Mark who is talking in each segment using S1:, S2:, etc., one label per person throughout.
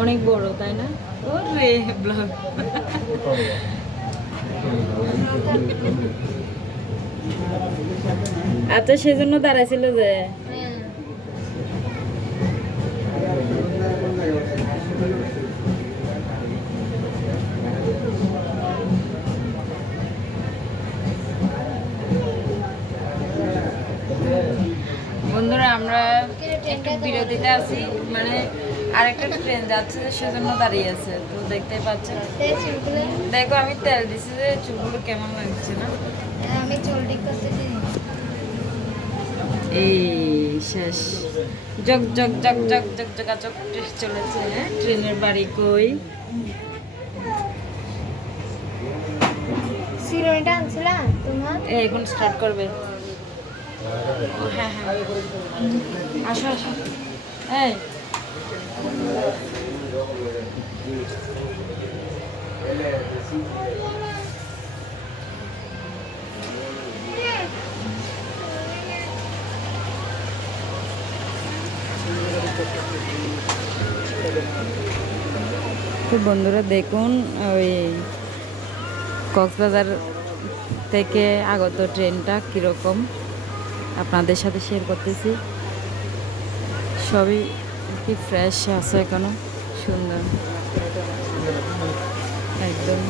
S1: অনেক বড় তাই না? ওরে ব্লগ আচ্ছা সেজন্য দাঁড়াইছিল যে বন্ধুরা আমরা একটু বিরতিতে আছি মানে আরেকটা ট্রেন যাচ্ছে সেজন্য দাঁড়িয়ে আছে। তো দেখতে পাচ্ছেন। দেখো আমি তেল দিছি যে চুলগুলো কেমন লাগছে না?
S2: আমি চল্লিশ করতেছি।
S1: এই শেষ। জগ জগ জগ জগ জগ জগাচক ট্রেন চলেছে হ্যাঁ? ট্রেনের বাড়ি কই?
S2: সিরোনিটা আনছিলা তোমার?
S1: এখন স্টার্ট করবে। হ্যাঁ হ্যাঁ। তো বন্ধুরা দেখুন ওই কক্সবাজার থেকে আগত ট্রেনটা কীরকম। আপনাদের সাথে শেয়ার করতেছি। সবই কি ফ্রেশ আছে এখনও? সুন্দর। একদম।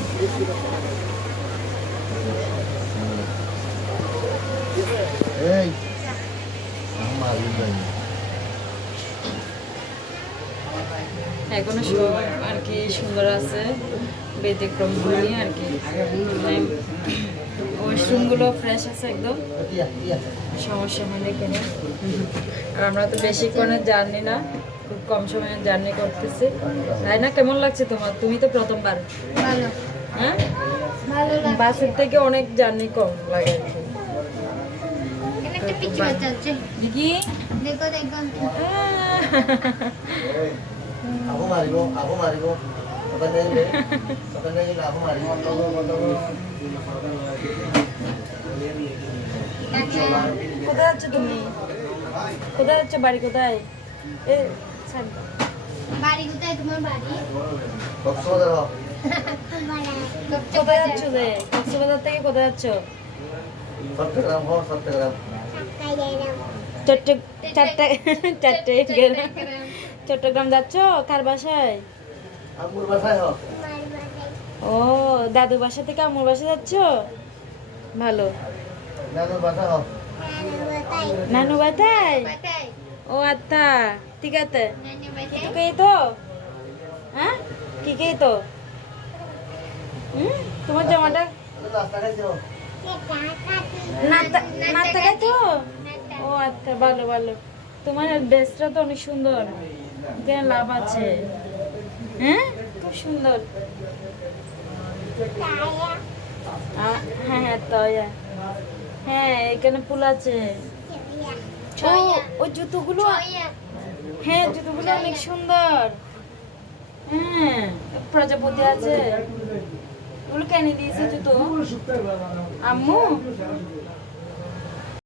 S1: এখনও সব আর কি সুন্দর আছে। ব্যতিক্রম হয়নি আর কি। মানে ফ্রেশ আছে একদম। সমস্যা হয়নি কোনো আর আমরা তো বেশিক্ষণের জার্নি না খুব কম সময়ের জার্নি করতেছি। তাই না? কেমন লাগছে তোমার? তুমি তো প্রথমবার। হ্যাঁ? বাসের থেকে অনেক জার্নি কম লাগে কি। দেখি।
S2: দেখো
S3: nih? Aku marigo.
S1: কোথায় যাচ্ছ তুমি? কোথায় যাচ্ছ বাড়ি কোথায়? এ
S2: বাড়ি কোথায়? তোমার বাড়ি?
S1: কোথায় যাচ্ছ রে? কক্সবাজার থেকে কোথায় যাচ্ছ?
S3: চট্টগ্রাম হ
S1: যাচ্ছ? কার বাসায়? ও দাদু বাসা থেকে আমার বাসা যাচ্ছ? ভালো। নানু
S2: বাতাই?
S1: ও আত্মা, ঠিক আছে। কি কে তো হ্যাঁ? কি কে তো হুম? তোমার জামাটা?
S3: রাস্তা খাইছো
S1: নাতা নাতা তো ও আচ্ছা ভালো ভালো। তোমার ড্রেসটা তো অনেক সুন্দর। এখানে লাভ আছে। হ্যাঁ? খুব সুন্দর। হ্যাঁ হ্যাঁ তয়া হ্যাঁ এখানে ফুল আছে। ও ওই জুতোগুলো হ্যাঁ জুতোগুলো অনেক সুন্দর। হ্যাঁ প্রজাপতি আছে। ওগুলো কেন দিয়েছে জুতো? আম্মু?